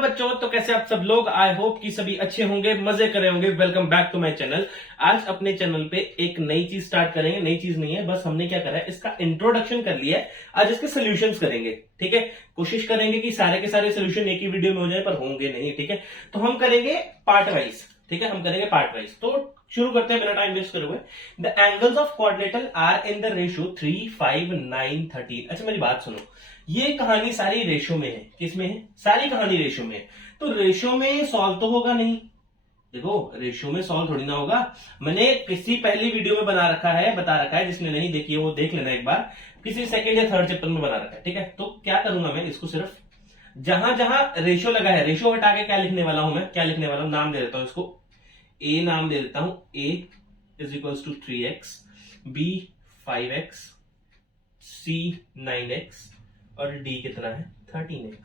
बच्चों, तो कैसे आप सब लोग। आई होप कि सभी अच्छे होंगे, मजे कर रहे होंगे। Welcome back to my channel. आज अपने चैनल पे एक नई चीज स्टार्ट करेंगे। नई चीज नहीं है, बस हमने क्या करा है, इसका इंट्रोडक्शन कर लिया है। आज इसके सोल्यूशंस करेंगे, ठीक है। कोशिश करेंगे कि सारे के सारे सोल्यूशन एक ही वीडियो में हो जाए, पर होंगे नहीं, ठीक है। तो हम करेंगे पार्ट वाइज, ठीक है। हम करेंगे पार्ट वाइज। तो शुरू करते हैं बिना टाइम वेस्ट करे हुए। The angles of quadrilateral are in the ratio 3, 5, 9, 13। अच्छा मेरी बात सुनो, ये कहानी सारी रेशो में है। किसमें है? सारी कहानी रेशो में है। तो रेशो में सॉल्व तो होगा नहीं। देखो, रेशो में सॉल्व थोड़ी ना होगा। मैंने किसी पहली वीडियो में बना रखा है, बता रखा है। जिसने नहीं देखी है वो देख लेना एक बार। किसी सेकंड या थर्ड चैप्टर में बना रखा है, ठीक है। तो क्या करूंगा मैं, इसको सिर्फ जहां जहां रेशो लगा है, रेशो हटा के क्या लिखने वाला हूं मैं, क्या लिखने वाला हूं, नाम दे देता हूं इसको। ए नाम दे देता हूं। A is equals to 3x, B 5x, C 9x और डी कितना है 13x,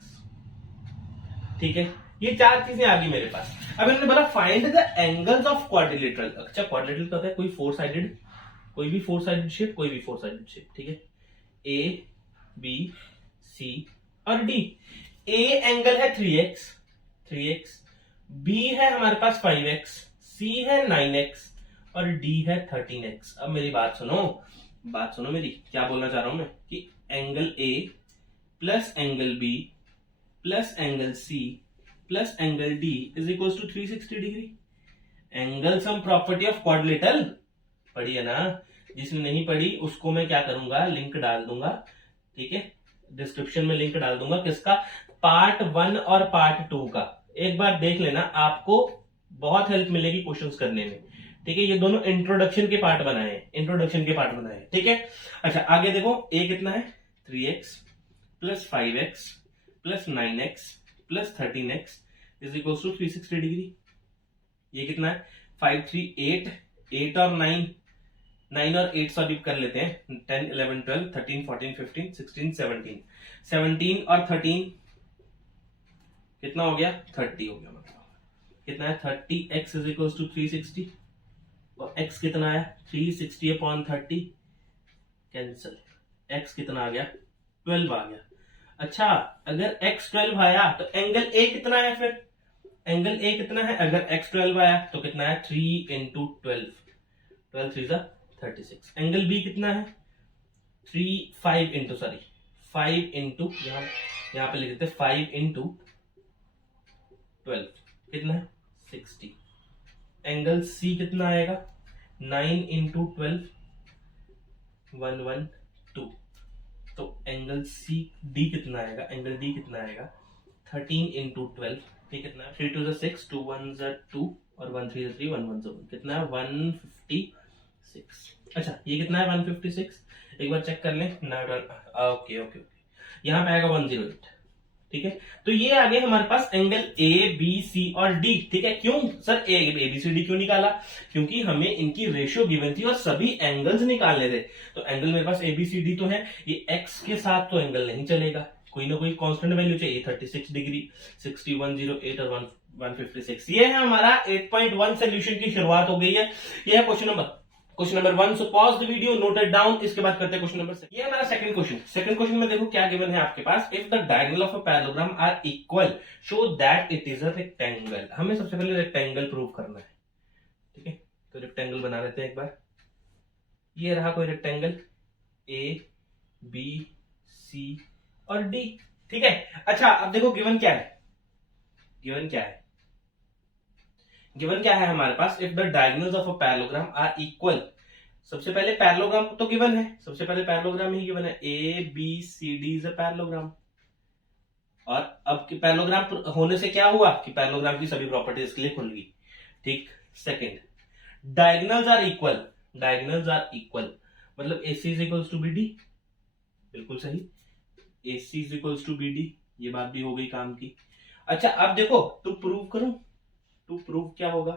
ठीक है। ये चार चीजें आ गई मेरे पास। अब इन्होंने बोला find the angles of quadrilateral. अच्छा, क्वाड्रिलेटरल का होता है कोई फोर साइडेड, कोई भी फोर साइडेड शेप, कोई भी फोर साइडेड शेप, ठीक है। ए बी सी और डी। ए एंगल है 3x, 3x, बी है हमारे पास 5x, सी है 9x और डी है 13x। अब मेरी बात सुनो, बात सुनो मेरी। क्या बोलना चाह रहा हूं मैं कि angle A plus angle B plus angle C plus angle D is equal to 360 degree. Angle sum property of quadrilateral पढ़ी है ना? जिसने नहीं पढ़ी उसको मैं क्या करूंगा, लिंक डाल दूंगा, ठीक है। डिस्क्रिप्शन में लिंक डाल दूंगा। किसका? पार्ट 1 और पार्ट 2 का। एक बार देख लेना, आपको बहुत हेल्प मिलेगी क्वेश्चंस करने में, ठीक है। ये दोनों इंट्रोडक्शन के पार्ट बनाए हैं, इंट्रोडक्शन के पार्ट बनाए हैं, ठीक है। अच्छा आगे देखो, ए कितना है 3x plus 5x plus 9x plus 13x is equal to 360 degree. ये कितना है 5, 3, 8, 8 और 9, 9 और 8 सॉरी कर लेते हैं। 10, 11, 12, 13, 14, 15, 16, 17, 17 और 13 कितना हो गया 30 हो गया। मतलब कितना है 30x इज इक्वल टू 360 और x कितना है 360 अपॉन 30 कैंसिल। x कितना आ गया 12 आ गया। अच्छा, अगर x 12 आया तो एंगल a कितना है? फिर एंगल a कितना है? अगर x 12 आया तो कितना है 3 इंटू 12, 12 3 36। एंगल b कितना है 5 इंटू सॉरी 5 इंटू यहां पे लिख देते 5 इंटू 12 कितना है 60। एंगल c कितना आएगा 9 इंटू 12 112। तो एंगल सी डी कितना आएगा, एंगल डी कितना आएगा 13 इंटू 12, ठीक कितना है 3 2 6, 2 1 2 और 1 3 3, 1 1 1 कितना है 156। अच्छा ये कितना है 156, एक बार चेक कर लें ना। ओके ओके, यहाँ पे आएगा 108, ठीक है। तो ये आ गए हमारे पास एंगल ए बी सी और डी, ठीक है। क्यों sir A B C D क्यों निकाला? क्योंकि हमें इनकी रेशियो गिवन थी और सभी एंगल्स निकालने थे। तो एंगल मेरे पास ए बी सी डी तो है, ये एक्स के साथ तो एंगल नहीं चलेगा, कोई ना कोई कांस्टेंट वैल्यू चाहिए। 36 डिग्री, 60, 108 और 156। ये है हमारा 8.1 सोल्यूशन की शुरुआत हो गई है। ये है question number 1। So pause the video, note it down. इसके बाद करते हैं क्वेश्चन नंबर 2। ये हमारा सेकंड क्वेश्चन। सेकंड क्वेश्चन में देखो क्या गिवन है आपके पास। If the diagonal of a parallelogram are equal show that it is a rectangle. हमें सबसे पहले रेक्टेंगल प्रूव करना है, ठीक है। तो रेक्टेंगल बना लेते हैं एक बार। ये रहा कोई रेक्टेंगल ए बी सी और डी, ठीक है। अच्छा अब देखो गिवन क्या है, गिवन क्या है, गिवन क्या है हमारे पास। If the diagonals of a parallelogram are equal. सबसे पहले पैरेललोग्राम तो गिवन है, सबसे पहले पैरेललोग्राम ही गिवन है। A B C D is a parallelogram. और अब पैरेललोग्राम होने से क्या हुआ कि पैरेललोग्राम की सभी प्रॉपर्टीज इसके लिए खुल गई, ठीक। Second, diagonals are equal. Diagonals are equal मतलब AC is equals to BD, बिल्कुल सही। AC is equals to BD, ये बात भी हो गई काम की। अच्छा अब देखो, टू प्रूव करूं, टू प्रूव क्या होगा,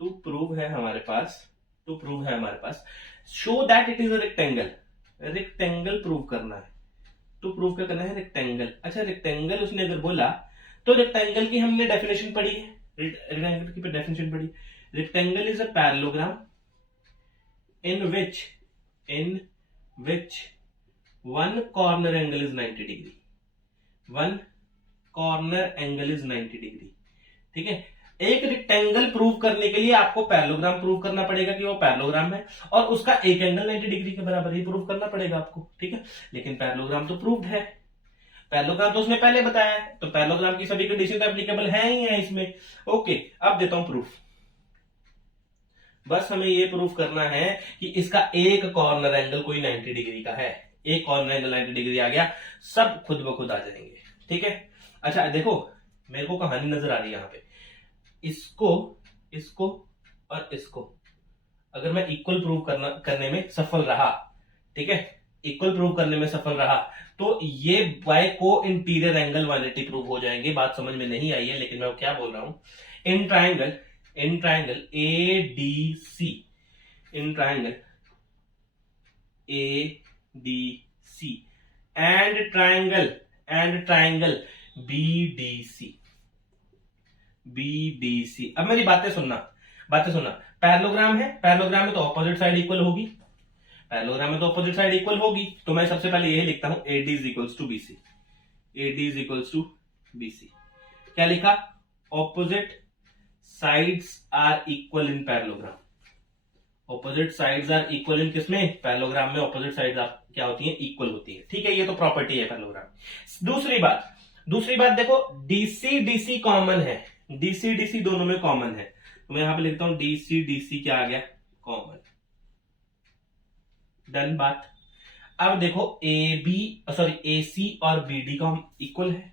टू प्रूव है हमारे पास, टू प्रूव है हमारे पास show that it is a rectangle. Rectangle prove करना है। टू प्रूव क्या करना है, रेक्टेंगल। अच्छा रेक्टेंगल उसने अगर बोला तो रेक्टेंगल की हमने डेफिनेशन पढ़ी है, रेक्टेंगल की डेफिनेशन पढ़ी। Rectangle is a parallelogram in which one corner angle is 90 degree, one corner angle is 90 degree. ठीक है, एक रेक्टेंगल प्रूव करने के लिए आपको पैरेललोग्राम प्रूव करना पड़ेगा कि वो पैरेललोग्राम है, और उसका एक एंगल 90 डिग्री के बराबर ही प्रूव करना पड़ेगा आपको। ठीक है, लेकिन पैरेललोग्राम तो प्रूव्ड है, पैरेललोग्राम तो उसने पहले बताया है, तो पैरेललोग्राम की सभी कंडीशन तो एप्लीकेबल है ही है इसमें। ओके, अब देता हूं प्रूफ। बस हमें ये प्रूफ करना है कि इसका एक कॉर्नर एंगल कोई 90 डिग्री का है। एक कॉर्नर एंगल 90 डिग्री आ गया, सब खुद ब खुद आ जाएंगे। ठीक है, अच्छा देखो, मेरे को कहानी नजर आ रही है यहां पे। इसको, इसको और इसको अगर मैं इक्वल प्रूव करने में सफल रहा, ठीक है, इक्वल प्रूव करने में सफल रहा, तो ये बाय को इंटीरियर एंगल 180 प्रूव हो जाएंगे। बात समझ में नहीं आई है, लेकिन मैं क्या बोल रहा हूं, in triangle ADC, in triangle ADC and triangle BDC। अब मेरी बातें सुनना। पैरेललोग्राम है, पैरेललोग्राम में तो ऑपोजिट साइड इक्वल होगी, पैरेललोग्राम में तो ऑपोजिट साइड इक्वल होगी, तो मैं सबसे पहले यही लिखता हूं AD is equals to BC। AD is equals to BC क्या लिखा, opposite sides are equal in parallelogram. Opposite sides are equal in किसमें, पैरेललोग्राम में ऑपोजिट साइड्स क्या होती हैं, इक्वल होती है। ठीक है, ये तो प्रॉपर्टी है पैरेललोग्राम। दूसरी बात देखो, DC कॉमन है, DC दोनों में कॉमन है, तो मैं यहां पे लिखता हूं DC क्या आ गया, कॉमन। डन बात। अब देखो AC और BD का इक्वल है,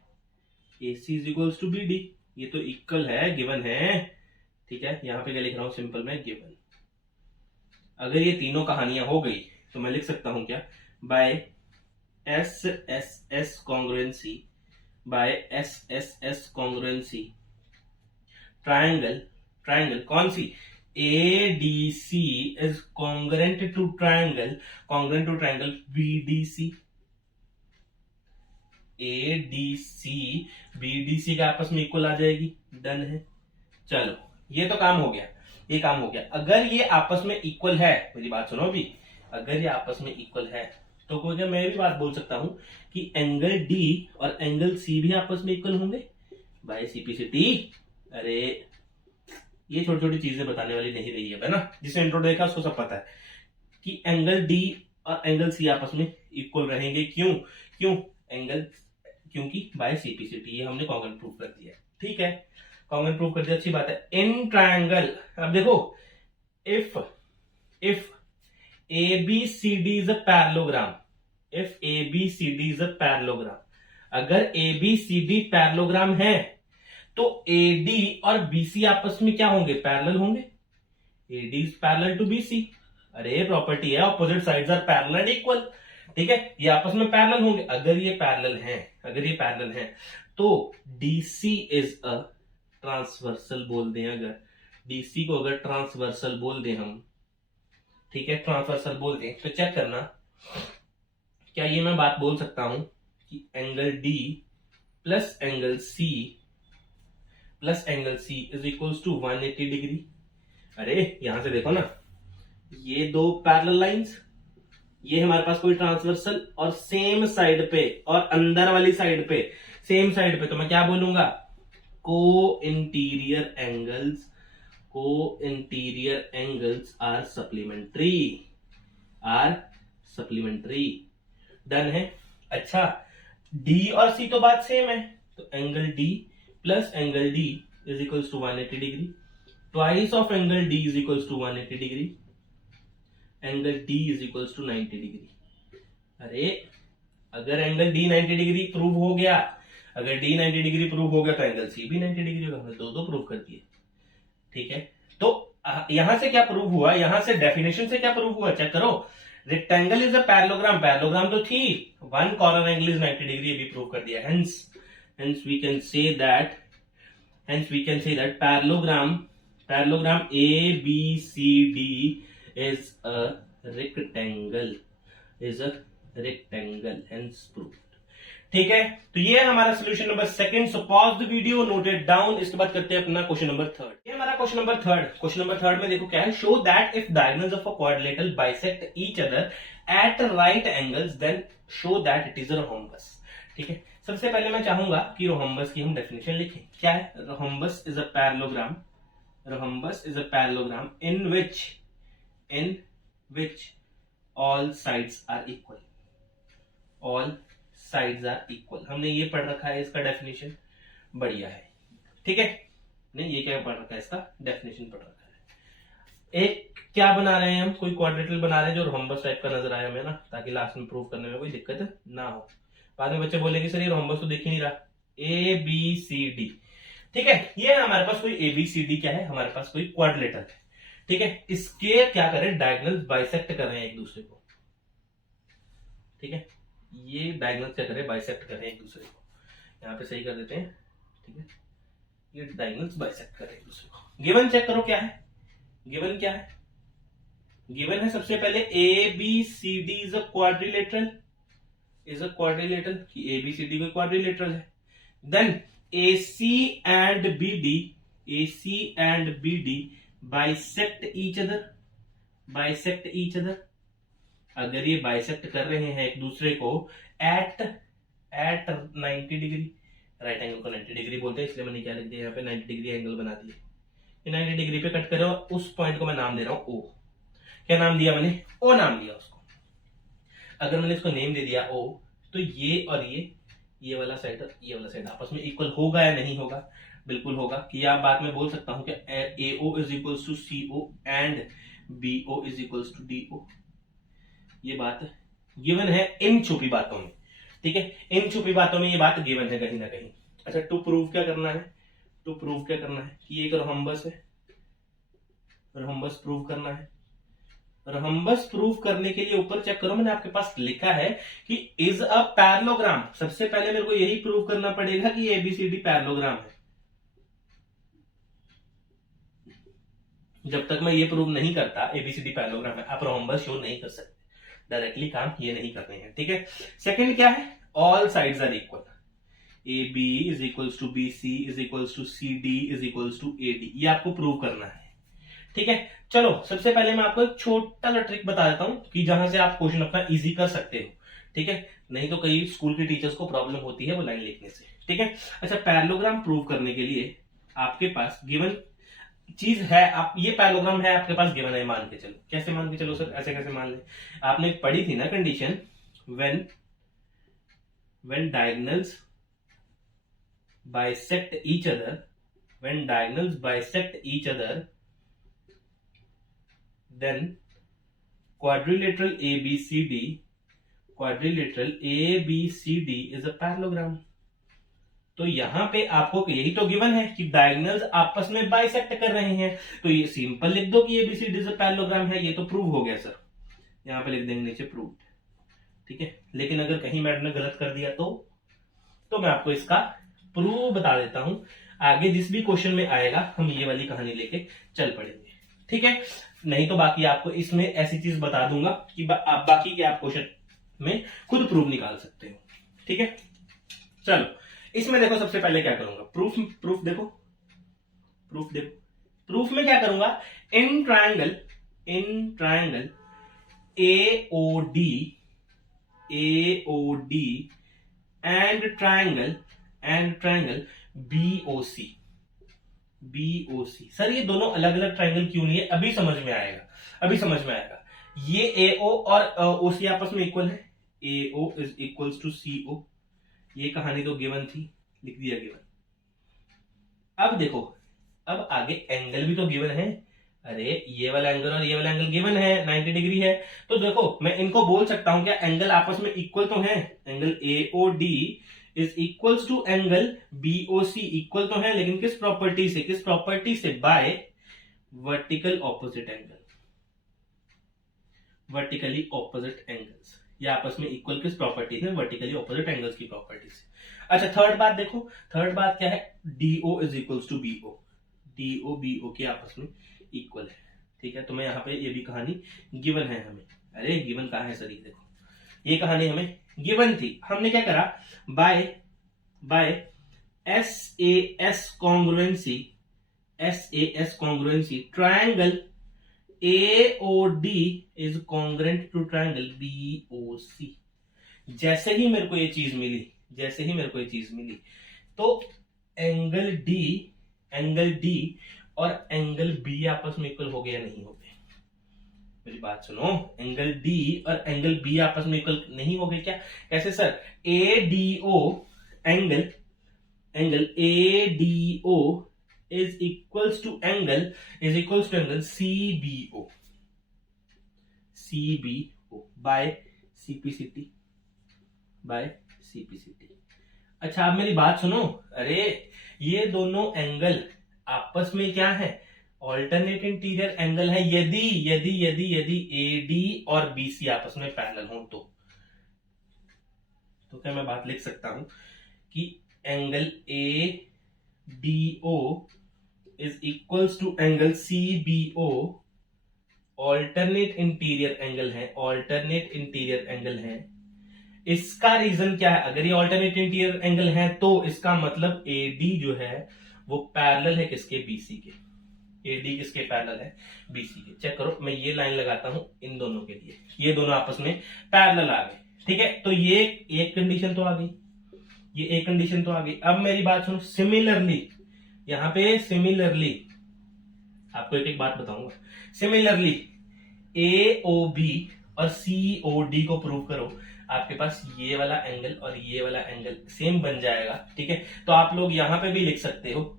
AC is equals to BD, ये तो इक्वल है, गिवन है। ठीक है, यहां पे क्या लिख रहा हूं, सिंपल में गिवन। अगर ये तीनों कहानियां हो गई तो मैं लिख सकता हूं क्या, by SSS congruency, by SSS congruency triangle कौन सी, ADC is congruent to triangle BDC। ADC BDC का आपस में इक्वल आ जाएगी। डन है, चलो ये तो काम हो गया, ये काम हो गया। अगर ये आपस में इक्वल है, मेरी बात सुनो भी, अगर ये आपस में इक्वल है तो कोई मैं भी बात बोल सकता हूं कि एंगल D और एंगल C भी आपस में इक्वल होंगे बाय CPCT। अरे ये छोटी छोटी चीजें बताने वाली नहीं रही है ना, जिसने इंट्रो देखा उसको सब पता है कि एंगल D और एंगल C आपस में इक्वल रहेंगे। क्योंकि बाय CPCT ये हमने कॉन्ग्रुएंट प्रूफ कर दिया है। ठीक है, कॉन्ग्रुएंट प्रूफ कर दिया, अच्छी बात है। इन ट्राइंगल, अब देखो, if ABCD is a parallelogram, अगर ABCD पैरेललोग्राम है तो AD और BC आपस में क्या होंगे, पैरेलल होंगे। AD is parallel to BC। अरे प्रॉपर्टी है, opposite sides are parallel and equal. ठीक है, ये आपस में पैरेलल होंगे। अगर ये पैरेलल हैं तो DC इज अ ट्रांसवर्सल बोल दें, अगर DC को अगर ट्रांसवर्सल बोल दें हम, ठीक है, ट्रांसवर्सल बोल दें, तो चेक करना क्या ये मैं बात बोल सकता हूं कि angle D plus angle C is equals to 180 degree. अरे यहां से देखो ना, ये दो पैरेलल लाइंस, ये हमारे पास कोई ट्रांसवर्सल, और सेम साइड पे और अंदर वाली साइड पे, सेम साइड पे, तो मैं क्या बोलूंगा, को interior angles are supplementary. Done है। अच्छा, D और C तो बात सेम है, तो angle D plus angle D is equals to 180 degree, twice of angle D is equals to 180 degree, angle D is equals to 90 degree. अरे अगर angle D 90 degree prove हो गया, तो एंगल C भी 90 डिग्री होगा। हमने दो प्रूव कर दिए। ठीक है, तो यहां से क्या प्रूव हुआ, यहां से डेफिनेशन से क्या प्रूव हुआ, चेक करो। रेक्टेंगल इज अ पैरेललोग्राम तो थी, one corner angle is 90 degree, भी प्रूव कर दिया। Hence we can say that parallelogram ABCD is a rectangle, hence proved। ठीक है, तो ये है हमारा solution number second. So pause the video, note it down. इसके बाद करते हैं अपना क्वेश्चन नंबर थर्ड। ये हमारा क्वेश्चन नंबर थर्ड में देखो क्या है, show that if diagonals of a quadrilateral bisect each other at right angles then show that it is a rhombus. ठीक है, सबसे पहले मैं चाहूंगा कि रोहम्बस की हम डेफिनेशन लिखें। क्या है? Rhombus is a parallelogram, rhombus is a parallelogram in which all sides are equal, all sides are equal. हमने ये पढ़ रखा है, इसका डेफिनेशन बढ़िया है। ठीक है, नहीं ये क्या पढ़ रखा है, इसका डेफिनेशन पढ़ रखा है। एक क्या बना रहे हैं हम, कोई क्वाड्रेटल बना रहे हैं जो रोहम्बस टाइप का नजर आया हमें ना, ताकि लास्ट में प्रूव करने में कोई दिक्कत ना हो। बाद में बच्चे बोलेंगे सर ये रोहम्बस तो दिख ही नहीं रहा, ए बी सी डी। ठीक है, ये हमारे पास कोई ए बी सी डी क्या है, हमारे पास कोई क्वाड्रिलेटरल है। ठीक है, इसके क्या करें, डायगोनल्स बाइसेक्ट कर रहे हैं एक दूसरे को। ठीक है, ये डायगोनल्स क्या करें, बाइसेक्ट कर रहे हैं एक दूसरे को। यहां पे सही कर देते हैं। ठीक है, ये डायगोनल्स बाइसेक्ट कर रहे हैं एक दूसरे को। गिवन चेक करो क्या है, गिवन क्या है, गिवन है सबसे पहले A B C D is a quadrilateral, is a quadrilateral, कि ए बी सी डी कोई क्वाड्रिलेटरल है। Then A C and B D, A C and B D bisect each other, bisect each other. अगर ये bisect कर रहे हैं एक दूसरे को एट 90 डिग्री, राइट एंगल को 90 डिग्री बोलते हैं, इसलिए मैंने क्या लिख दिया यहाँ पे 90 डिग्री एंगल बना दिया। 90 डिग्री पे कट करो, उस पॉइंट को मैं नाम दे रहा हूं ओ। क्या नाम दिया मैंने, ओ नाम दिया उसको। अगर मैंने इसको नेम दे दिया ओ, तो ये और ये वाला साइड और ये वाला साइड आपस में इक्वल होगा या नहीं होगा? बिल्कुल होगा। कि आप बाद में बोल सकता हूं कि A O is equals to C O and B O is equals to D O. ये बात गिवन है इन छुपी बातों में। ठीक है, इन छुपी बातों में ये बात गिवन है कहीं ना कहीं। अच्छा, टू प्रूव क्या करना है, टू प्रूव क्या करना है कि एक रोहम्बस है, रोहम्बस प्रूव करना है। रोहम्बस प्रूव करने के लिए ऊपर चेक करो, मैंने आपके पास लिखा है कि इज अ पैरेललोग्राम। सबसे पहले मेरे को यही प्रूव करना पड़ेगा कि एबीसीडी पैरेललोग्राम है। जब तक मैं ये प्रूव नहीं करता एबीसीडी पैरेललोग्राम है, आप रोहम्बस शो नहीं कर सकते, डायरेक्टली काम ये नहीं करने हैं। ठीक है, सेकंड क्या है, all sides are equal, A B is equals to B C is equals to C D is equals to A D. ये आपको प्रूव करना है। ठीक है, चलो सबसे पहले मैं आपको एक छोटा सा ट्रिक बता देता हूं कि जहां से आप क्वेश्चन अपना इजी कर सकते हो। ठीक है, नहीं तो कई स्कूल के टीचर्स को प्रॉब्लम होती है वो लाइन लिखने से। ठीक है, अच्छा पैरेललोग्राम प्रूव करने के लिए आपके पास गिवन चीज है, आप ये पैरेललोग्राम है आपके पास गिवन है, मान के चलो। कैसे मान के चलो सर, ऐसे कैसे मान ले? आपने पढ़ी थी ना condition, when diagonals bisect each other, when diagonals bisect each other then quadrilateral ABCD, quadrilateral ABCD is a parallelogram। तो यहां पे आपको यही तो गिवन है कि डायगोनल्स आपस में बाइसेक्ट कर रहे हैं, तो ये सिंपल लिख दो कि ABCD इज अ पैरेललोग्राम है। ये तो प्रूव हो गया सर, यहां पे लिख देंगे नीचे प्रूव। ठीक है, लेकिन अगर कहीं मैडम ने गलत कर दिया तो मैं आपको इसका प्रूव बता देता हूं। आगे जिस भी क्वेश्चन में आएगा हम ये वाली कहानी लेके चल पड़ेंगे। ठीक है, नहीं तो बाकी आपको इसमें ऐसी चीज बता दूंगा कि आप बाकी के आप क्वेश्चन में खुद प्रूफ निकाल सकते हो। ठीक है, चलो इसमें देखो सबसे पहले क्या करूंगा, प्रूफ देखो, प्रूफ में क्या करूंगा, in triangle AOD and triangle BOC। Sir ये दोनों अलग अलग ट्रायंगल क्यों नहीं है, अभी समझ में आएगा। ये AO और OC आपस में इक्वल है, AO is equals to CO। ये कहानी तो गिवन थी, लिख दिया गिवन। अब देखो, अब आगे एंगल भी तो गिवन है। अरे ये वाला एंगल और ये वाला एंगल गिवन है, 90 डिग्री है। तो देखो मैं इनको बोल सकता हूं क्या एंगल आपस में इक्वल तो है, angle AOD is equals to angle BOC equal तो है, लेकिन किस प्रॉपर्टी से by vertical opposite angle, vertically opposite angles. ये आपस में इक्वल किस प्रॉपर्टी है, वर्टिकली ऑपोजिट एंगल्स की प्रॉपर्टी से। अच्छा थर्ड बात देखो, थर्ड बात क्या है, DO is equals to BO, DO BO के आपस में इक्वल है। ठीक है, तो मैं यहाँ पे ये भी कहानी गिवन है हमें। अरे गिवन कहाँ है सर, ये देखो ये कहानी हमें गिवन थी। हमने क्या करा, by SAS congruency triangle AOD is congruent to triangle BOC। जैसे ही मेरे को ये चीज मिली, जैसे ही मेरे को ये चीज मिली तो एंगल डी और एंगल बी आपस में इक्वल हो गए या नहीं हो गए? मेरी बात सुनो, एंगल डी और एंगल बी आपस में इक्वल नहीं हो गए क्या? कैसे sir? A D O angle A D O is equals to angle C B O by CPCT अच्छा आप मेरी बात सुनो, अरे ये दोनों एंगल आपस में क्या है? ऑल्टरनेट इंटीरियर एंगल है। यदि यदि यदि यदि ए डी और बी सी आपस में पैरेलल हो तो क्या मैं बात लिख सकता हूं कि angle A D O is equals to angle C B O alternate interior angle है। इसका रीजन क्या है? अगर ये ऑल्टरनेट इंटीरियर एंगल है तो इसका मतलब ए डी जो है वो पैरेलल है किसके? बीसी के। ए डी किसके पैरेलल है? बीसी के। चेक करो, मैं ये लाइन लगाता हूं इन दोनों के लिए, ये दोनों आपस में पैरेलल आ गए, ठीक है। तो ये एक कंडीशन तो आ गई, ये एक कंडीशन तो आ गई। अब मेरी बात सुनो, सिमिलरली यहां पे आपको एक एक बात बताऊंगा। सिमिलरली ए ओ बी और सी ओ डी को प्रूव करो, आपके पास ये वाला एंगल और ये वाला एंगल सेम बन जाएगा, ठीक है। तो आप लोग यहां पे भी लिख सकते हो,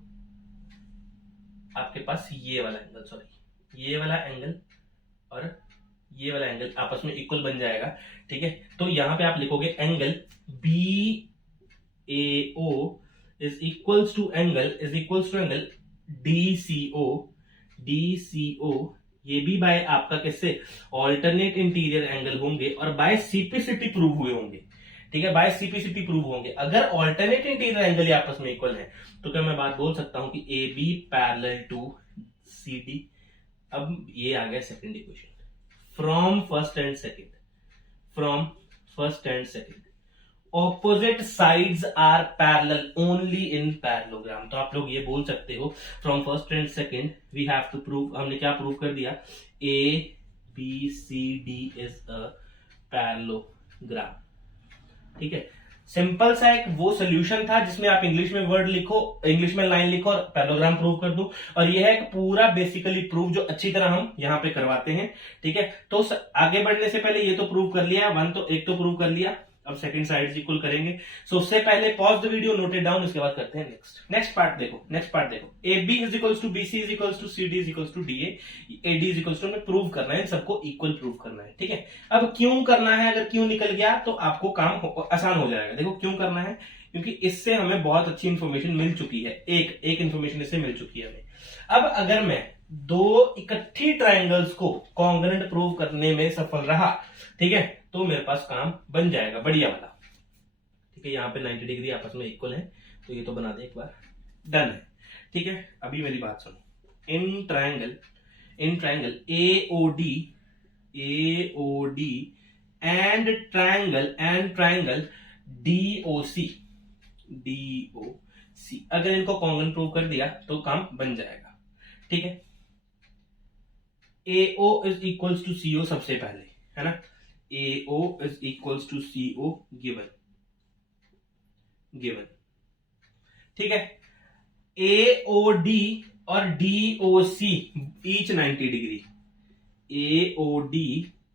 आपके पास ये वाला एंगल और ये वाला एंगल आपस में इक्वल बन जाएगा, ठीक है। तो यहां पे आप लिखोगे angle B A O is equals to angle D C O ये भी बाय आपका कैसे? ऑल्टरनेट इंटीरियर एंगल होंगे और बाय सीपीसीटी प्रूव हुए होंगे, ठीक है। बाय सीपीसीटी प्रूव होंगे। अगर ऑल्टरनेट इंटीरियर एंगल आपस में इक्वल है तो क्या मैं बात बोल सकता हूं कि A B parallel to C D. अब ये आ गया second equation from first and second opposite sides are parallel only in parallelogram. तो आप लोग ये बोल सकते हो from first and second we have to prove, हमने क्या प्रूव कर दिया? A B C D is a parallelogram, ठीक है। सिंपल सा एक वो सोल्यूशन था जिसमें आप इंग्लिश में वर्ड लिखो, इंग्लिश में लाइन लिखो और पैरेललोग्राम प्रूव कर दो। और यह है एक पूरा बेसिकली प्रूव जो अच्छी तरह हम यहां पे करवाते हैं, ठीक है। तो आगे बढ़ने से पहले ये तो प्रूव कर लिया, एक तो प्रूव कर लिया, अब सेकंड साइड इक्वल करेंगे। सो उससे पहले pause the video, noted down, उसके बाद करते हैं नेक्स्ट पार्ट देखो A B is equals to B C is equals to C D is equals to D A D is equals to, हमें प्रूव करना है, सबको इक्वल प्रूव करना है, ठीक है। अब क्यों करना है? अगर क्यों निकल गया तो आपको काम आसान हो जाएगा। देखो क्यों करना है, क्योंकि इससे हमें बहुत अच्छी इंफॉर्मेशन मिल चुकी है, एक इंफॉर्मेशन इससे मिल चुकी है हमें। अब अगर मैं दो इकट्ठी ट्राइंगल्स को कॉन्ग्रुएंट प्रूव करने में सफल रहा, ठीक है, तो मेरे पास काम बन जाएगा बढ़िया वाला, ठीक है। यहां पे 90 डिग्री आपस में इक्वल है तो ये तो बना दे एक बार, डन है, ठीक है। अभी मेरी बात सुनो, इन triangle A O D and triangle D O C अगर इनको कॉन्ग्रुएंट प्रूव कर दिया तो काम बन जाएगा, ठीक है। ए O is equals to C ओ सबसे पहले, है ना। AO is equals to CO given, ठीक है। AOD और DOC each 90 degree, AOD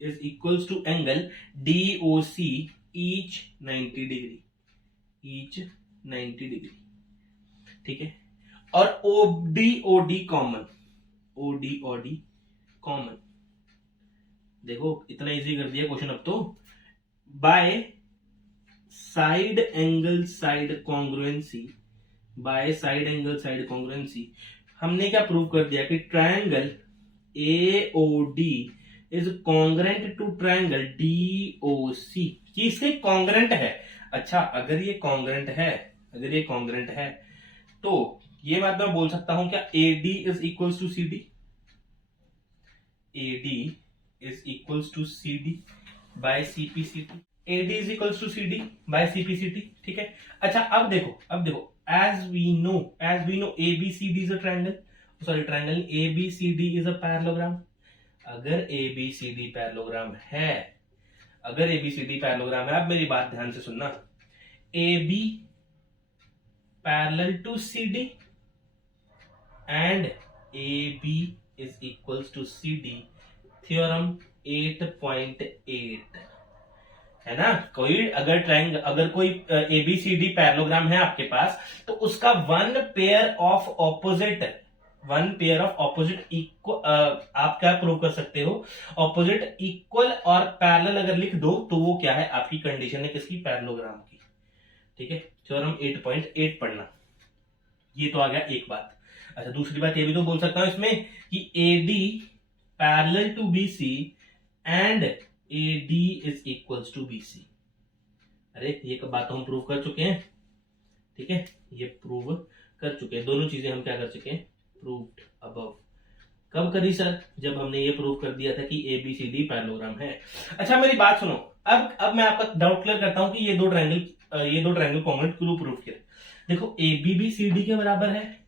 is equals to angle DOC each 90 degree, ठीक है। और OD कॉमन, देखो इतना इजी कर दिया क्वेश्चन अब तो। By side angle side congruency हमने क्या प्रूव कर दिया कि triangle AOD is congruent to triangle DOC, कि इसके कॉन्ग्रुएंट है। अच्छा, अगर ये कॉन्ग्रुएंट है तो ये बात मैं बोल सकता हूं क्या AD is equals to CD, AD is equals to CD by CPCT, AD is equals to CD by CPCT, ठीक है। अच्छा अब देखो as we know ABCD is a triangle ABCD is a parallelogram। अगर ABCD पैरेललोग्राम है, अब मेरी बात ध्यान से सुनना, AB parallel to CD and AB is equals to CD, theorem 8.8 है ना। कोई अगर ट्रायंगल, अगर कोई ABCD पैरेललोग्राम है आपके पास, तो उसका वन पेयर ऑफ ऑपोजिट आप क्या प्रूव कर सकते हो, ऑपोजिट इक्वल और पैरेलल अगर लिख दो तो वो क्या है, आपकी कंडीशन है किसकी, पैरेललोग्राम की। ठीक है, थ्योरम 8.8 पढ़ना, ये तो आ गया एक बात। अच्छा, दूसरी बात ये भी तो बोल सकता हूं इसमें कि AD parallel to BC and AD is equals to BC। अरे ये बात तो हम प्रूव कर चुके हैं। ठीक है, ये प्रूव कर चुके हैं, दोनों चीजें हम क्या कर चुके हैं, प्रूव्ड अबव। कब करी सर, जब हमने ये प्रूव कर दिया था कि ABCD पैरेललोग्राम है। अच्छा मेरी बात सुनो, अब मैं आपका डाउट क्लियर करता हूं कि ये दो ट्रायंगल कॉन्ग्रुएंट क्यों प्रूव किया। देखो AB भी CD के बराबर है,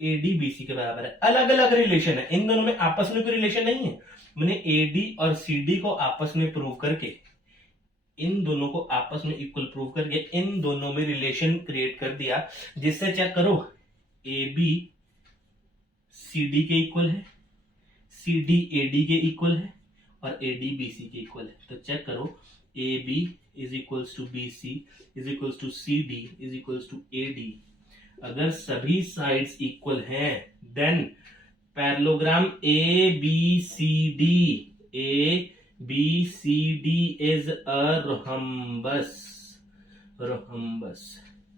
AD BC के बराबर है, अलग अलग रिलेशन है, इन दोनों में आपस में कोई रिलेशन नहीं है। मैंने AD और CD को आपस में प्रूव करके, इन दोनों को आपस में इक्वल प्रूव करके इन दोनों में रिलेशन क्रिएट कर दिया, जिससे चेक करो AB CD के इक्वल है, CD AD के इक्वल है और AD BC के इक्वल है। तो चेक करो AB is equals to BC is equals to CD is equals to AD। अगर सभी साइड्स इक्वल हैं then parallelogram ABCD is a rhombus.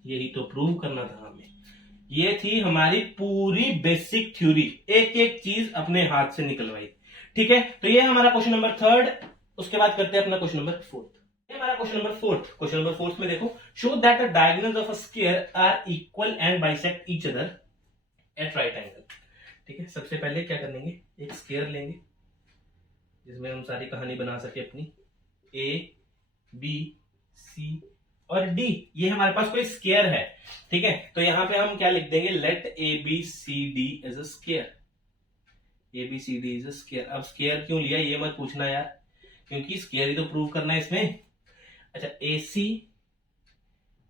यही तो प्रूव करना था हमें। ये थी हमारी पूरी बेसिक थ्योरी, एक एक चीज अपने हाथ से निकलवाई। ठीक है, तो ये हमारा क्वेश्चन नंबर 3। उसके बाद करते हैं अपना क्वेश्चन नंबर 4। हमारा क्वेश्चन नंबर 4। क्वेश्चन नंबर 4 में देखो, show that the diagonals of a square are equal and bisect each other at right angle. ठीक है, सबसे पहले क्या करेंगे, एक स्क्वायर लेंगे जिसमें हम सारी कहानी बना सके अपनी। A B C और D, ये हमारे पास कोई स्क्वायर है। ठीक है, तो यहां पे हम क्या लिख देंगे, let ABCD is a square. ABCD is a square. अब स्क्वायर क्यों लिया ये मत पूछना यार, क्योंकि स्क्वायर ही तो प्रूव करना है इसमें। अच्छा, AC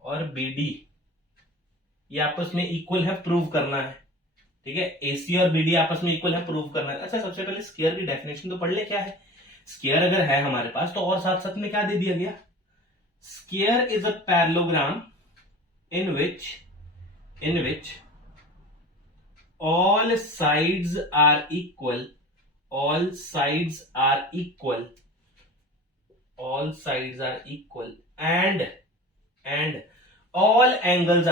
और BD ये आपस में इक्वल है, प्रूव करना है। ठीक है, AC और BD आपस में इक्वल है, प्रूव करना है। अच्छा, सबसे पहले स्क्वायर की डेफिनेशन तो पढ़ ले, क्या है स्क्वायर। अगर है हमारे पास तो और साथ साथ में क्या दे दिया गया, square is a parallelogram in which all sides are equal and all angles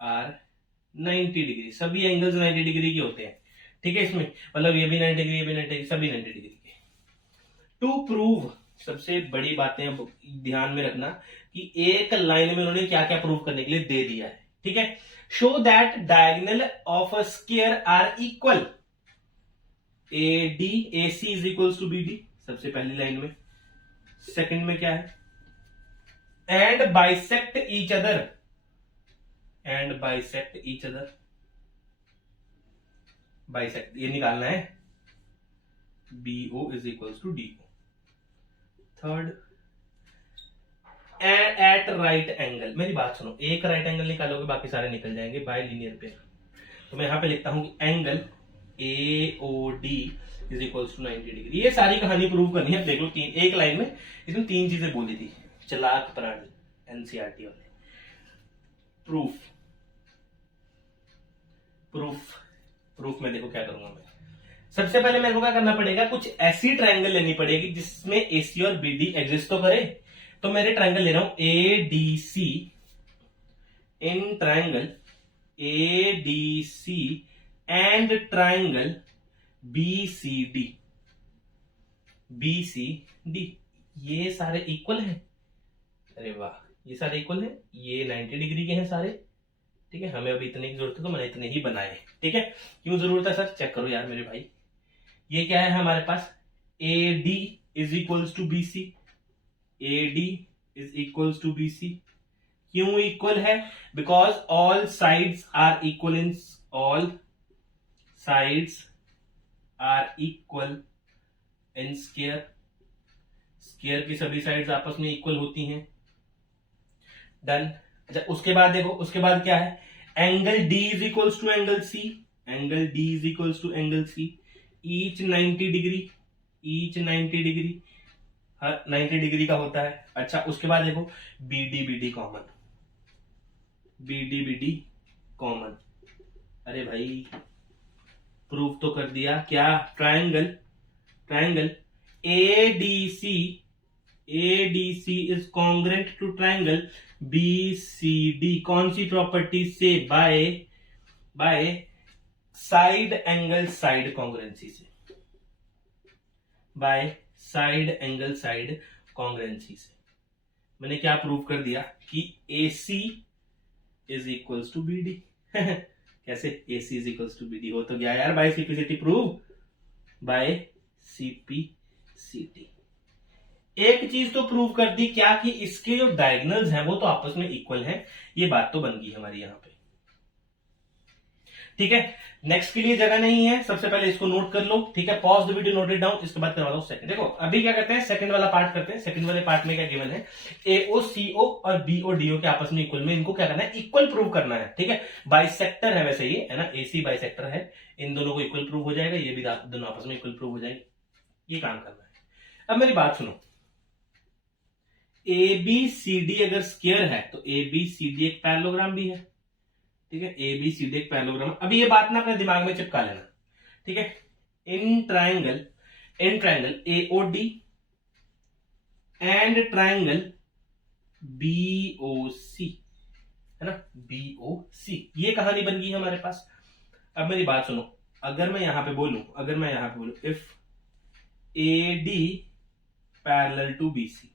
are 90 degree सभी एंगल्स 90 डिग्री के होते हैं। ठीक है, इसमें मतलब ये भी 90 डिग्री, ये भी 90 डिग्री, सभी 90 डिग्री के। टू प्रूव, सबसे बड़ी बातें अब ध्यान में रखना कि एक लाइन में उन्होंने क्या क्या प्रूव करने के लिए दे दिया है। ठीक है, show that diagonal of a square are equal, AC is equals to BD, सबसे पहली लाइन में। सेकंड में क्या है, and bisect each other, bisect ये निकालना है, BO is equals to DO। Third, at right angle. मेरी बात सुनो, एक राइट एंगल निकालोगे बाकी सारे निकल जाएंगे बाय लीनियर पेयर। तो मैं यहां पे लिखता हूं कि angle AOD is equals to 90 degree. ये सारी कहानी प्रूव करनी है। देख लो, एक लाइन में इसमें 3 चीजें बोली थी, चालाक प्राणी, NCERT वाले। प्रूफ में देखो क्या करूंगा मैं। सबसे पहले मेरे को क्या करना पड़ेगा, कुछ ऐसी ट्रायंगल लेनी पड़ेगी जिसमें AC और BD एग्जिस्ट तो करे। तो मेरे ट्रायंगल ले रहा हूं ADC, in triangle ADC and triangle BCD, ये सारे इक्वल हैं। अरे वाह, ये सारे इक्वल हैं, ये 90 डिग्री के हैं सारे। ठीक है, हमें अभी इतने की जरूरत है तो मैंने इतने ही बनाए। ठीक है, क्यों जरूरत है सर, चेक करो यार मेरे भाई। ये क्या है हमारे पास, AD is equals to BC, क्यों इक्वल है, because all sides are equal in square square की सभी साइड्स आपस में इक्वल होती हैं। डन। अच्छा उसके बाद देखो, उसके बाद क्या है, angle D is equals to angle C, angle D is equals to angle C, each 90 degree, each 90 degree, हर 90 डिग्री का होता है। अच्छा उसके बाद देखो B D common, B D common. अरे भाई प्रूफ तो कर दिया। क्या, triangle, triangle ADC, ADC is congruent to triangle BCD. कौन सी प्रॉपर्टी से, by, by side angle side congruency से, by side angle side congruency से। मैंने क्या प्रूव कर दिया कि AC is equals to BD। कैसे, AC is equals to BD हो तो गया यार, by CPCT prove, by CPCT. एक चीज तो प्रूव कर दी, क्या कि इसके जो डायगोनल्स हैं वो तो आपस में इक्वल हैं। ये बात तो बन गई हमारी यहां पे। ठीक है, नेक्स्ट के लिए जगह नहीं है, सबसे पहले इसको नोट कर लो। ठीक है, pause the video, note it down, इसके बाद करवा दो सेकंड। देखो अभी क्या करते हैं, सेकंड वाला पार्ट करते हैं। सेकंड वाले पार्ट में क्या गिवन है, AO CO और BO DO के आपस में इक्वल में इनको क्या करना है, इक्वल प्रूव करना है। ठीक है, बाइसेक्टर है वैसे ये, है ना, AC बाइसेक्टर है, इन दोनों को इक्वल प्रूव हो जाएगा, ये भी दोनों आपस में इक्वल प्रूव हो जाएगी। ये काम करना है। अब मेरी बात सुनो, ABCD अगर स्क्वायर है तो ABCD एक पैरेललोग्राम भी है। ठीक है, ABCD एक पैरेललोग्राम। अभी ये बात ना अपने दिमाग में चिपका लेना। ठीक है, in triangle AOD and triangle BOC, है ना, BOC, ये कहानी बन गई हमारे पास। अब मेरी बात सुनो, अगर मैं यहां पे बोलूं, if AD parallel to BC,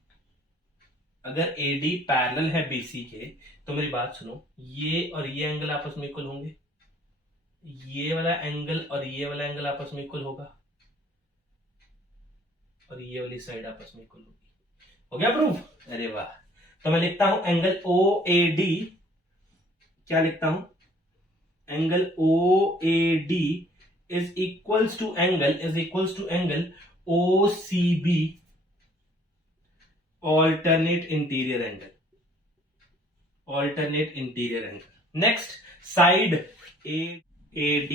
अगर AD पैरेलल है BC के, तो मेरी बात सुनो, ये और ये एंगल आपस में इक्वल होंगे, ये वाला एंगल और ये वाला एंगल आपस में इक्वल होगा, और ये वाली साइड आपस में इक्वल होगी। हो गया प्रूफ? अरे वाह। तो मैं लिखता हूं एंगल OAD, क्या लिखता हूं, angle OAD is equals to angle OCB alternate interior angle, alternate interior angle. Next, side AD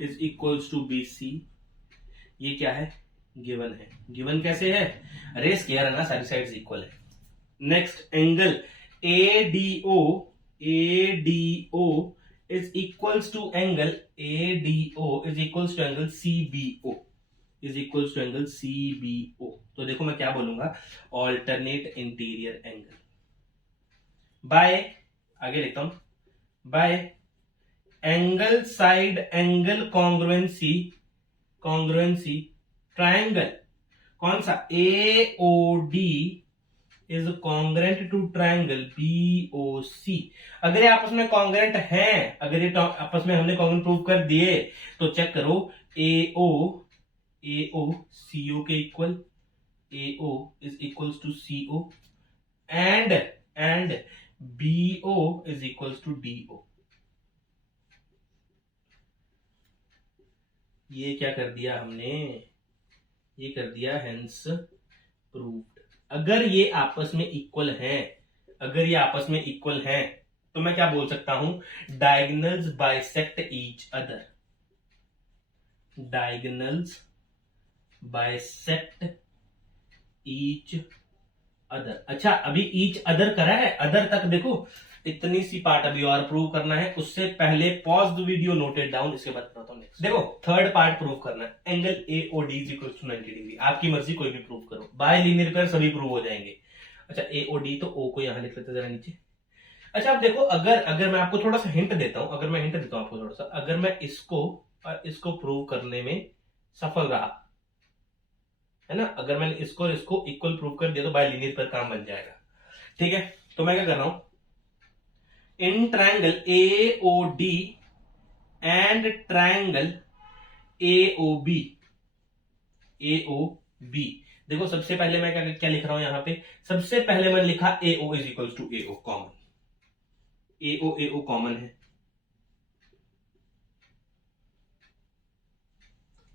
is equals to BC, ये क्या है, गिवन है। गिवन कैसे है, अरे स्क्वायर है ना, सारी साइड्स इक्वल है। Next, angle ADO is equals to angle CBO, तो देखो मैं क्या बोलूंगा, ऑल्टरनेट इंटीरियर एंगल बाय, आगे लिखता हूं, by angle side angle congruency triangle, कौन सा, AOD is congruent to triangle BOC। अगर ये आपस में कॉन्ग्रेंट हैं, अगर ये आपस में हमने कॉन्ग्रेंट प्रूव कर दिए, तो चेक करो, AO CO के equal, AO is equals to CO and BO is equals to DO। ये क्या कर दिया हमने, ये कर दिया हेंस प्रूव्ड। अगर ये आपस में इक्वल हैं, अगर ये आपस में इक्वल हैं, तो मैं क्या बोल सकता हूं, diagonals bisect each other, diagonals bisect each other. अच्छा अभी ईच अदर करा है, अदर तक देखो, इतनी सी पार्ट अभी और प्रूव करना है। उससे पहले pause the video, noted down, इसके बाद बताता हूं नेक्स्ट। देखो थर्ड पार्ट प्रूव करना है, angle AOD is equal to 90 degree. आपकी मर्जी, कोई भी प्रूव करो, बाय लीनियर पेयर सभी प्रूव हो जाएंगे। अच्छा AOD, तो O को यहां लिख लेते जरा नीचे। अच्छा अब देखो, अगर मैं आपको थोड़ा सा हिंट देता हूं, आपको थोड़ा सा, अगर मैं इसको और इसको प्रूव करने में सफल रहा, है ना, अगर मैंने इसको और इसको इक्वल प्रूव कर दिया, तो बाय लीनियर पर काम बन जाएगा। ठीक है, तो मैं क्या कर रहा हूं, in triangle AOD and triangle AOB, देखो सबसे पहले मैं क्या लिख रहा हूं यहां पे, सबसे पहले मैंने लिखा AO is equal to AO common, AO common है।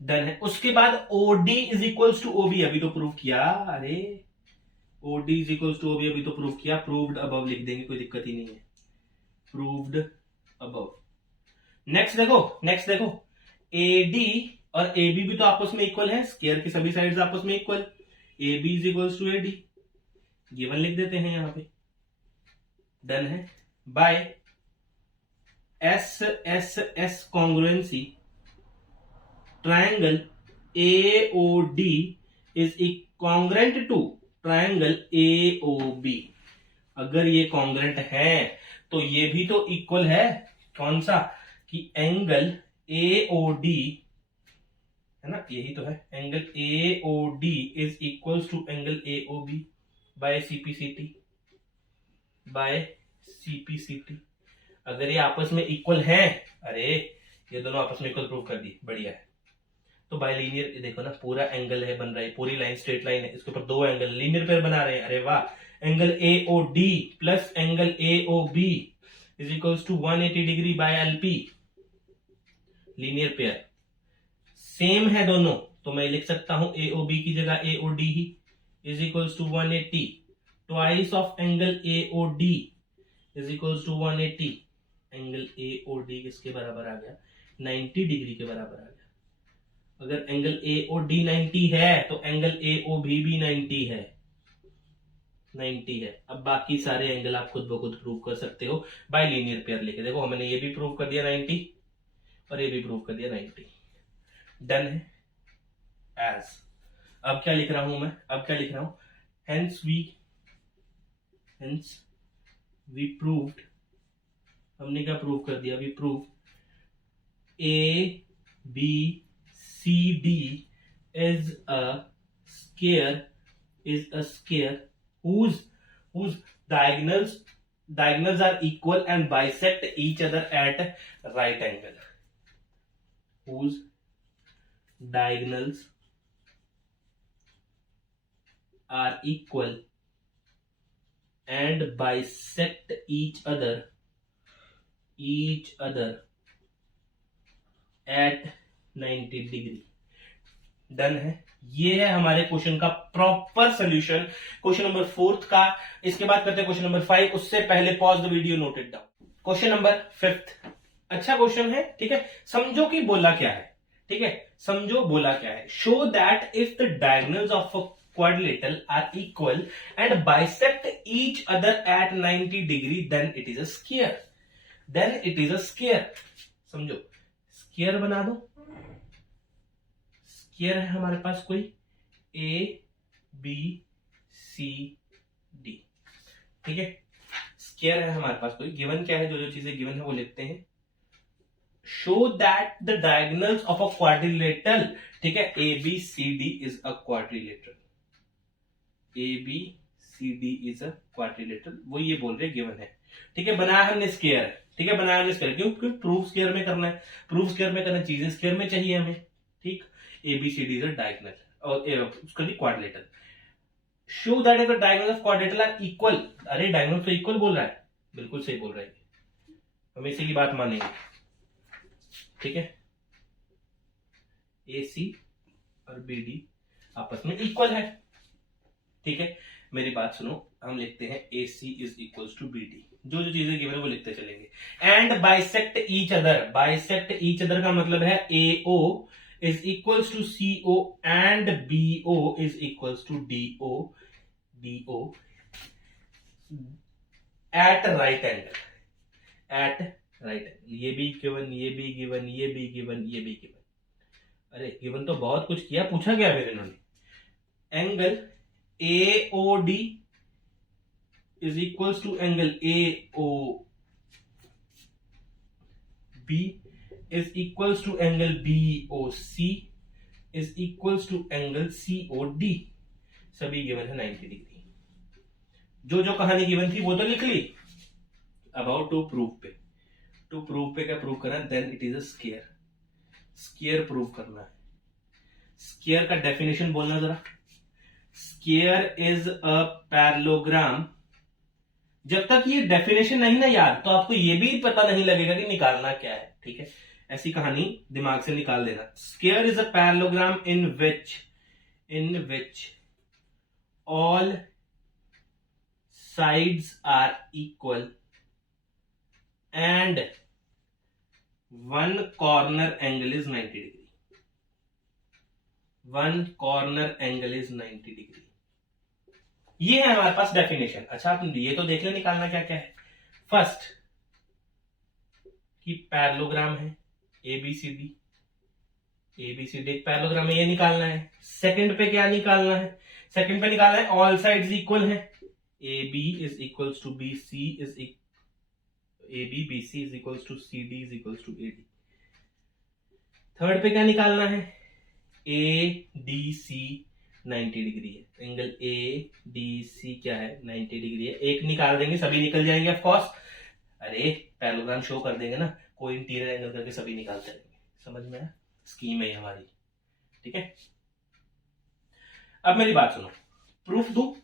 डन है। उसके बाद OD is equals to OB, अभी तो प्रूव किया। अरे OD is equals to OB अभी तो प्रूव किया, प्रूव्ड अबव लिख देंगे, कोई दिक्कत ही नहीं है, प्रूव्ड अबव। नेक्स्ट देखो एडी और एबी भी तो आपस में इक्वल है, स्क्वायर की सभी साइड्स आपस में equal, AB is equals to AD, given लिख देते हैं यहां पे, डन है। By S S S congruency triangle AOD is congruent to triangle AOB. अगर ये कॉन्ग्रेंट है तो ये भी तो इक्वल है, कौन सा, कि एंगल एओडी है ना, यही तो है, angle AOD is equals to angle AOB by CPCT, by CPCT. अगर ये आपस में इक्वल हैं, अरे ये दोनों आपस में इक्वल प्रूव कर दी, बढ़िया है। तो बाय लीनियर देखो ना, पूरा एंगल है बन रहा है, पूरी लाइन स्ट्रेट लाइन है, इसके ऊपर दो एंगल लीनियर पेयर बना रहे हैं, अरे वाह। Angle AOD plus angle AOB is equals to 180 degree by LP, linear pair same है दोनों, तो मैं लिख सकता हूं एओबी की जगह एओडी ही is equals to 180 twice of angle AOD is equals to 180। Angle AOD किसके बराबर आ गया, 90 डिग्री के बराबर आ गया। अगर एंगल एओडी 90 है तो एंगल एओबी भी 90 है, 90 है। अब बाकी सारे एंगल आप खुद ब खुद प्रूव कर सकते हो बाय लीनियर पेयर लेके। देखो हमने ये भी प्रूव कर दिया 90 और ये भी प्रूव कर दिया 90, डन है। एज अब क्या लिख रहा हूं मैं, अब क्या लिख रहा हूं, हेंस वी प्रूव्ड, हमने क्या प्रूव कर दिया, we prove A B C D is a square whose diagonals are equal and bisect each other at right angle, whose diagonals are equal and bisect each other at 90 degree, done है। ये है हमारे question का proper solution, question number 4 का। इसके बाद करते हैं क्वेश्चन नंबर 5, उससे पहले pause the video, note it down. Question number 5 अच्छा क्वेश्चन है, ठीक है। समझो कि बोला क्या है, ठीक है, समझो बोला क्या है। Show that if the diagonals of a quadrilateral are equal and bisect each other at 90 degree, then it is a square, then it is a square। समझो, स्क्वायर बना दो, स्क्वायर है हमारे पास कोई ए बी सी डी, ठीक है, square है हमारे पास कोई, गिवन क्या है, जो जो चीजें गिवन है वो लिखते हैं। Show that the diagonals of a quadrilateral, ठीक है, A B C D is a quadrilateral, A B C D is a quadrilateral, वो ये बोल रहे गिवन है, ठीक है। बनाया हमने स्क्वायर, ठीक है, बनाया हमने स्क्वायर, क्यों, प्रूफ स्क्वायर में करना है, प्रूफ स्क्वायर में करना, चीजें स्क्वायर में चाहिए हमें, ठीक। ABCD is a diagonal और उसका भी quadrilateral. Show that if the diagonals of quadrilateral are equal, अरे डायगोनल तो इक्वल बोल रहा है, बिल्कुल सही बोल रहा है, हम इसी की बात मानेंगे, ठीक है। AC और BD आपस में इक्वल है, ठीक है। मेरी बात सुनो, हम लिखते हैं AC is equals to BD, जो जो चीजें गिवन है वो लिखते चलेंगे। And bisect each other, bisect each other का मतलब है AO is equals to CO and BO is equals to DO at right angle, at right angle। ये भी गिवन, ये भी गिवन, ये भी गिवन, ये भी गिवन। अरे गिवन तो बहुत कुछ किया, पूछा क्या फिर इन्होंने, angle AOD is equals to angle AOB is equals to angle BOC is equals to angle COD, सभी गिवन है 90 डिग्री। जो जो कहानी गिवन थी वो तो लिख ली। अबाउट टू प्रूफ पे, टू प्रूफ पे क्या प्रूफ करना, then it is a square, square proof करना है। स्क्वायर का डेफिनेशन बोलना जरा, स्क्वायर इज अ पैरेललोग्राम। जब तक ये डेफिनेशन नहीं ना याद, तो आपको ये भी पता नहीं लगेगा कि निकालना क्या है, ठीक है। ऐसी कहानी दिमाग से निकाल देना। Square is a parallelogram in which all sides are equal and one corner angle is 90 degree. One corner angle is 90 degree. ये है हमारे पास डेफिनेशन। अच्छा आप ये तो देख ले निकालना क्या क्या है। फर्स्ट कि पैरेललोग्राम है एबीसीडी, एबीसीडी एक पैरेललोग्राम है, ये निकालना है। सेकंड पे क्या निकालना है? सेकंड पे निकालना है ऑल साइड्स इक्वल है, AB is equals to BC is AB BC is equals to CD is equals to AD। Third पे क्या निकालना है? ADC 90 डिग्री है, एंगल ADC क्या है? 90 डिग्री है। एक निकाल देंगे सभी निकल जाएंगे ऑफ कोर्स। अरे पैरेललोग्राम शो कर देंगे ना, कोई इंटीरियर एंगल करके सभी निकालते रहेंगे। समझ में आया? स्कीम है हमारी, ठीक है। अब मेरी बात सुनो, प्रूफ दू।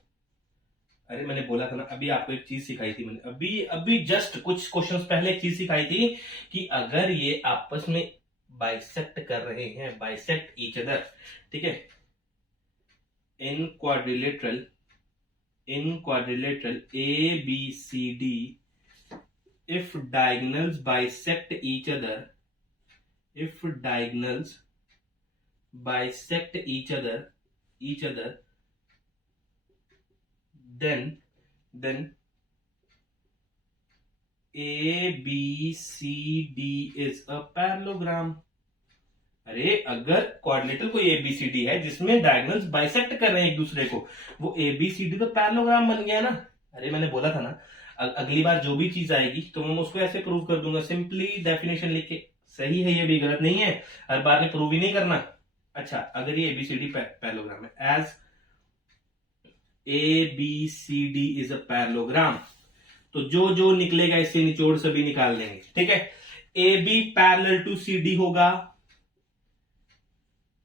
अरे मैंने बोला था ना, अभी आपको एक चीज सिखाई थी मैंने, अभी जस्ट कुछ क्वेश्चंस पहले एक चीज सिखाई थी कि अगर ये आपस में बाइसेक्ट कर रहे हैं, बाइसेक्ट ईच अदर, ठीक है, in quadrilateral A B C D, if diagonals bisect each other, if diagonals bisect each other, then ABCD is a parallelogram। अरे अगर क्वाड्रिलेटरल कोई ABCD है जिसमें डायगोनल्स बाइसेक्ट कर रहे हैं एक दूसरे को, वो ABCD तो पैरेललोग्राम बन गया ना। अरे मैंने बोला था ना, अगली बार जो भी चीज आएगी तो मैं उसको ऐसे प्रूव कर दूंगा, सिंपली डेफिनेशन लिख के। सही है, ये भी गलत नहीं है, हर बार ने प्रूव ही नहीं करना। अच्छा अगर ये ABCD पैरेललोग्राम है, as ABCD is a parallelogram, तो जो जो निकलेगा इससे निचोड़ सभी निकाल लेंगे, ठीक है। AB पैरेलल टू CD होगा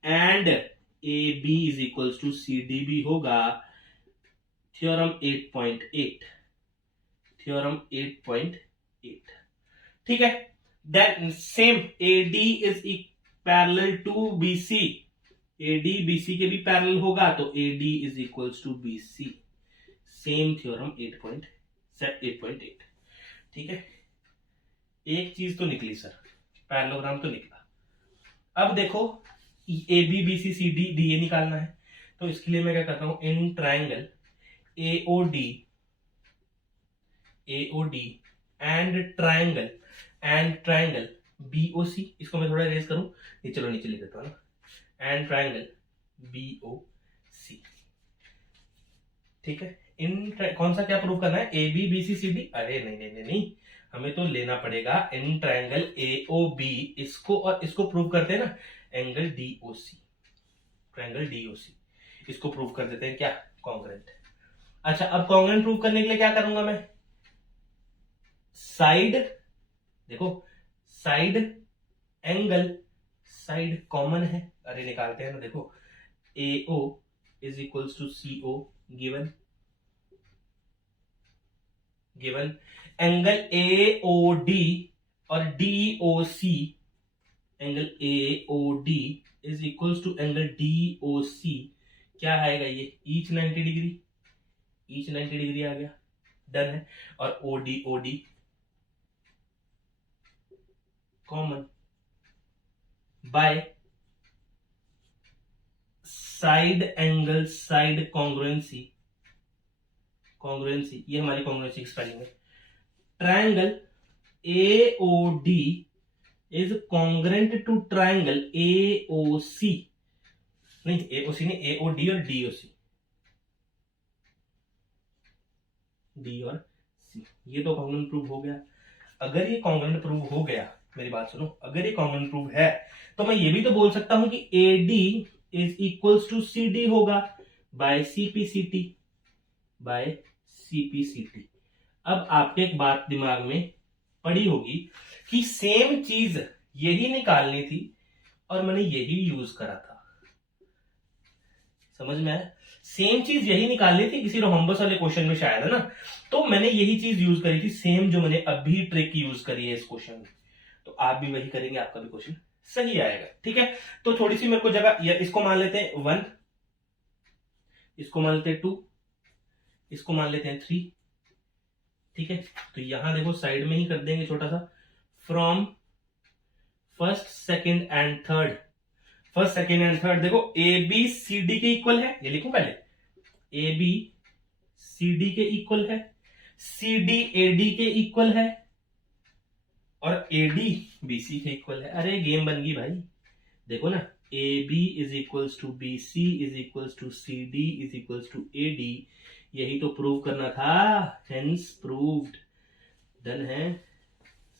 and AB is equals to CD भी होगा। थ्योरम 8.8, थ्योरम 8.8, ठीक है। Then same AD is parallel to BC, AD BC के भी पैरेलल होगा तो AD is equals to BC। Same theorem 8.8, ठीक है। एक चीज तो निकली सर, पैरेललोग्राम तो निकला। अब देखो AB BC CD DA निकालना है, तो इसके लिए मैं क्या करता हूं, in triangle AOD and triangle BOC, इसको मैं थोड़ा इरेज करूं, ये चलो नीचे लिख देता हूं ना, एंड ट्राइंगल BOC, ठीक है। इन कौन सा क्या प्रूव करना है? AB BC CD? अरे नहीं, हमें तो लेना पड़ेगा इन ट्राइंगल AOB, इसको और इसको प्रूव करते हैं ना, एंगल DOC, ट्राइंगल DOC, इसको प्रूव कर देते हैं क्या? कॉन्ग्रुएंट। अच्छा अब कॉन्ग्रुएंट प्रूव करने के लिए क्या करूंगा मैं? साइड, देखो साइड एंगल, साइड कॉमन है, अरे निकालते हैं ना। देखो AO is equals to CO given angle AOD और DOC, angle AOD is equals to angle DOC, क्या आएगा ये? ईच 90 डिग्री आ गया, डन है। और OD common by side angle side congruency, ये हमारी कॉन्ग्रुएंसी की स्पेलिंग है। Triangle AOD is congruent to triangle AOC, नहीं AOC नहीं, AOD और DOC, D और C, ये तो कॉन्ग्रुएंट प्रूव हो गया। अगर ये कॉन्ग्रुएंट प्रूव हो गया, मेरी बात सुनो, अगर ये कॉन्ग्रुएंट प्रूव है तो मैं ये भी तो बोल सकता हूं कि AD is equals to CD होगा बाय CPCT, अब आपके एक बात दिमाग में पड़ी होगी कि सेम चीज यही निकालनी थी और मैंने यही यूज करा था। समझ में आया? सेम चीज यही निकालनी थी, किसी रोहम्बस वाले क्वेश्चन में शायद, है ना, तो मैंने यही चीज यूज करी थी, सेम जो मैंने अभी ट्रिक यूज करी है इस क्वेश्चन में। तो आप भी वही करेंगे, आपका भी क्वेश्चन सही आएगा। ठीक है, तो थोड़ी सी मेरे को जगह, इसको मान लेते हैं 1, इसको मान लेते हैं 2, इसको मान लेते हैं 3। ठीक है, तो यहां देखो साइड में ही कर देंगे छोटा सा, from first second and third. First second and third देखो ए बी सी डी के इक्वल है, ये लिखूं पहले, ए बी सी डी के इक्वल है, सी डी ए डी के इक्वल है, और ए डी बी सी के इक्वल है। अरे गेम बन गई भाई, देखो ना, A B is equals to B C is equals to C D is equals to A D, यही तो प्रूव करना था, हेंस प्रूव्ड। डन है,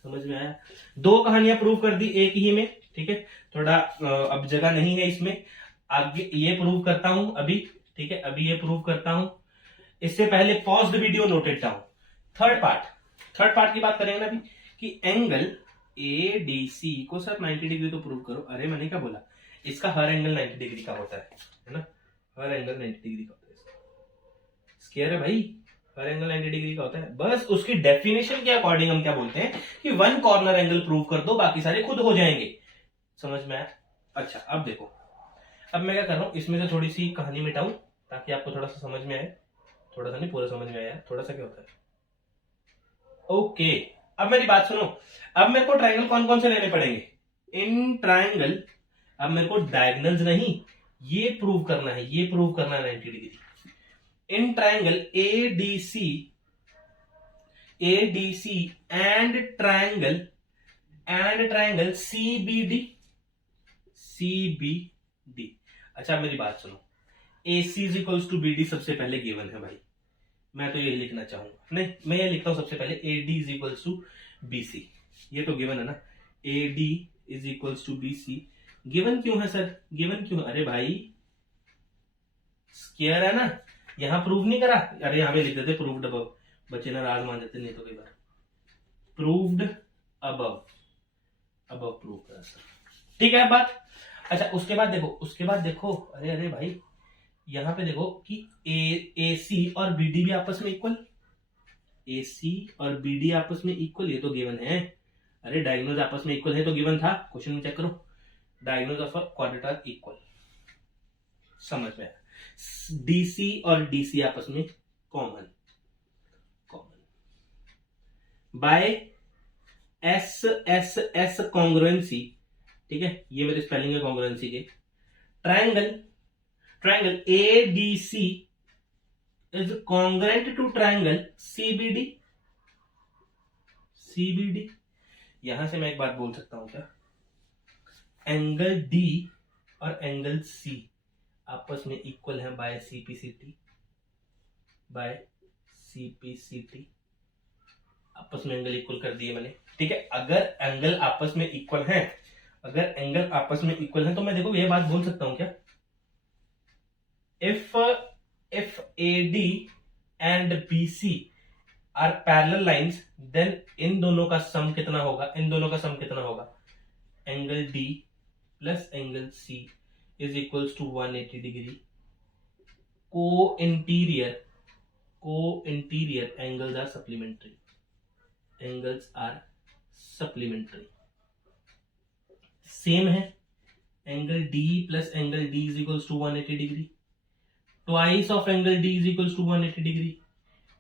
समझ में आया? 2 कहानियां प्रूव कर दी एक ही में। ठीक है, थोड़ा अब जगह नहीं है इसमें, आगे ये प्रूव करता हूं अभी। ठीक है, अभी ये प्रूव करता हूं, इससे पहले paused video noted down. Third part की बात करेंगे ना अभी, कि एंगल ए डी सी को सर 90 डिग्री तो प्रूव करो। अरे मैंने क्या बोला, इसका हर एंगल 90 डिग्री का होता है ना, हर एंगल 90 डिग्री का होता है। स्केयर है भाई, हर एंगल 90 डिग्री का होता है। बस उसकी डेफिनेशन के अकॉर्डिंग हम क्या बोलते हैं कि 1 कॉर्नर एंगल प्रूव कर दो, बाकी सारे खुद हो जाएंगे। समझ में आया? अच्छा, अब देखो, अब मैं क्या कर रहा हूं, इसमें से थोड़ी सी कहानी मिटाऊं ताकि आपको थोड़ा सा समझ में आए। थोड़ा सा नहीं, पूरा समझ में आया, थोड़ा सा क्या होता है। ओके, अब मेरी बात सुनो। अब मेरे को ट्राइंगल कौन कौन से लेने पड़ेंगे? इन ट्राइंगल अब मेरे को डायगोनल्स नहीं, ये प्रूव करना है, ये प्रूव करना है 90 degree. In triangle ADC and triangle CBD. अच्छा मेरी बात सुनो, AC is equals to BD सबसे पहले गिवन है भाई, मैं तो ये लिखना चाहूंगा। नहीं, मैं ये लिखता हूं सबसे पहले AD is equals to BC, ये तो गिवन है ना। AD is equals to BC given क्यों है सर? गिवन क्यों? अरे भाई स्क्वायर है ना, यहां प्रूव नहीं करा। अरे यहां पे लिख देते प्रूव्ड अबव, बच्चे ना राज मान जाते, नहीं तो कई बार प्रूव्ड अबव प्रूव करा सर। ठीक है बात। अच्छा उसके बाद देखो, अरे भाई यहां पे देखो कि AC और BD भी आपस में इक्वल, AC और BD आपस में इक्वल, ये तो गिवन है। अरे डायगोनल्स आपस में इक्वल है तो गिवन था, क्वेश्चन में चेक करो, diagonals of a quadrate are equal. समझ में आया? DC और DC आपस में कॉमन बाय S कॉन्ग्रुएंसी। ठीक है, ये मेरे स्पेलिंग है कॉन्ग्रुएंसी के। Triangle ADC is congruent to triangle CBD। यहां से मैं एक बात बोल सकता हूं क्या, एंगल D और एंगल C आपस में इक्वल है बाय CPCT, आपस में एंगल इक्वल कर दिए मैंने। ठीक है, अगर एंगल आपस में इक्वल है, तो मैं देखो ये बात बोल सकता हूं क्या, if AD and BC are parallel lines, then इन दोनों का सम कितना होगा? Angle D plus angle C is equals to 180 degree. Co interior angles are supplementary. Same है, angle D plus angle D is equals to 180 degree, twice of angle D is equals to 180 degree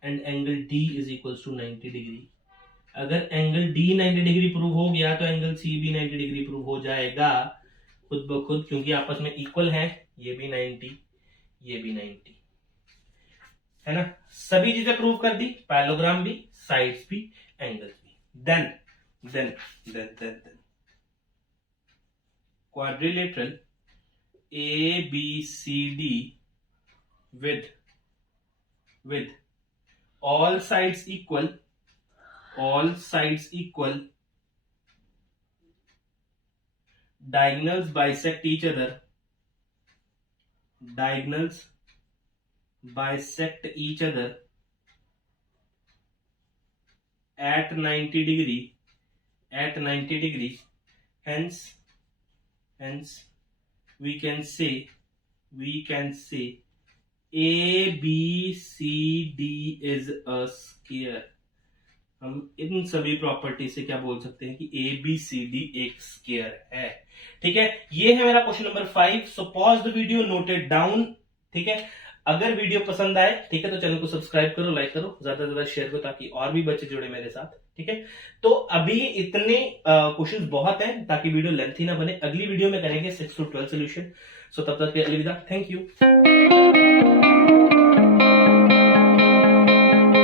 and angle D is equals to 90 degree. अगर angle D 90 degree prove हो गया तो angle C भी 90 degree prove हो जाएगा खुद ब खुद, क्योंकि आपस में इक्वल है, ये भी 90 ये भी 90 है ना। सभी चीजें प्रूव कर दी, पैरेललोग्राम भी, साइड्स भी, एंगल्स भी। Then quadrilateral ABCD with all sides equal, diagonals bisect each other at 90 degree, hence we can say ABCD is a square. हम इन सभी प्रॉपर्टी से क्या बोल सकते हैं कि ABCD एक स्केयर है। ठीक है, ये है मेरा question number 5। So pause the video, note it down. ठीक है, अगर वीडियो पसंद आए, ठीक है, तो चैनल को सब्सक्राइब करो, लाइक करो, ज्यादा से ज्यादा शेयर करो, ताकि और भी बच्चे जुड़े मेरे साथ। ठीक है, तो अभी इतने क्वेश्चंस बहुत हैं ताकि वीडियो लेंथी ना बने। अगली वीडियो में करेंगे 6 to 12 सोल्यूशन। सो तब तक के लिए अलविदा, थैंक यू।